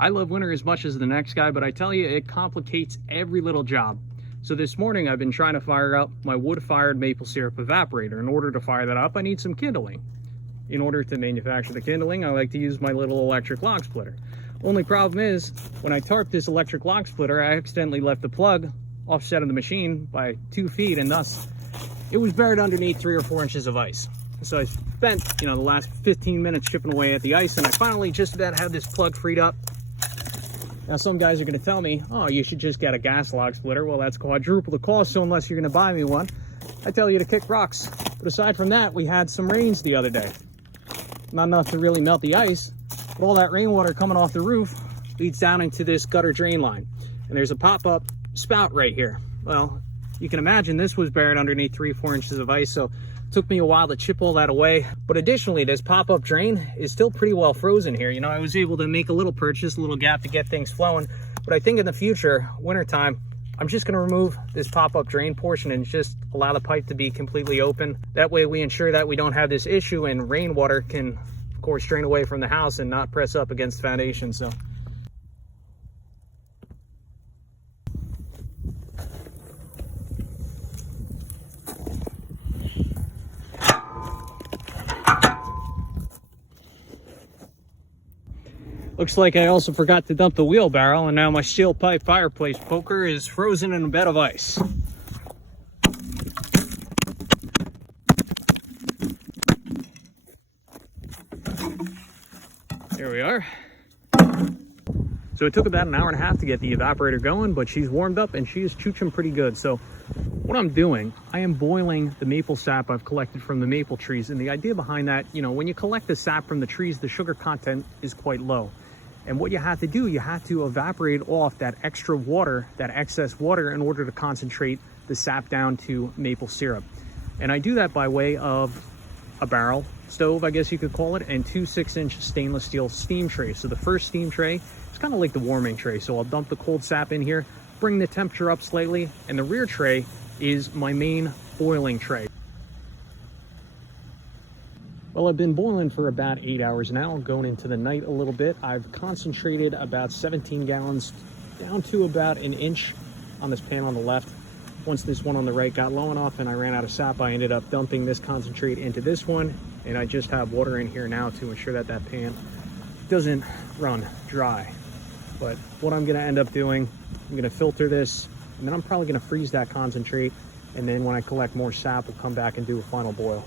I love winter as much as the next guy, but I tell you, it complicates every little job. So this morning I've been trying to fire up my wood-fired maple syrup evaporator. In order to fire that up, I need some kindling. In order to manufacture the kindling, I like to use my little electric log splitter. Only problem is, when I tarped this electric log splitter, I accidentally left the plug offset of the machine by 2 feet, and thus it was buried underneath 3 or 4 inches of ice. So I spent, the last 15 minutes chipping away at the ice, and I finally just about have this plug freed up. Now some guys are going to tell me, oh, you should just get a gas log splitter. Well, that's quadruple the cost, so unless you're going to buy me one, I tell you to kick rocks. But aside from that, we had some rains the other day. Not enough to really melt the ice, but all that rainwater coming off the roof leads down into this gutter drain line. And there's a pop-up spout right here. Well, you can imagine this was buried underneath 3 or 4 inches of ice, so it took me a while to chip all that away. But additionally, this pop-up drain is still pretty well frozen here. I was able to make a little purchase, a little gap to get things flowing. But I think in the future, wintertime, I'm just going to remove this pop-up drain portion and just allow the pipe to be completely open. That way we ensure that we don't have this issue and rainwater can, of course, drain away from the house and not press up against the foundation. So looks like I also forgot to dump the wheelbarrow, and now my steel pipe fireplace poker is frozen in a bed of ice. There we are. So it took about an hour and a half to get the evaporator going, but she's warmed up and she is chooching pretty good. So what I'm doing, I am boiling the maple sap I've collected from the maple trees. And the idea behind that, when you collect the sap from the trees, the sugar content is quite low. And what you have to do, you have to evaporate off that extra water, that excess water, in order to concentrate the sap down to maple syrup. And I do that by way of a barrel stove, I guess you could call it, and 2 6-inch stainless steel steam trays. So the first steam tray is kind of like the warming tray. So I'll dump the cold sap in here, bring the temperature up slightly, and the rear tray is my main boiling tray. Well, I've been boiling for about 8 hours now, going into the night a little bit. I've concentrated about 17 gallons down to about 1 inch on this pan on the left. Once this one on the right got low enough and I ran out of sap, I ended up dumping this concentrate into this one, and I just have water in here now to ensure that that pan doesn't run dry. But what I'm gonna end up doing, I'm gonna filter this, and then I'm probably gonna freeze that concentrate, and then when I collect more sap, we'll come back and do a final boil.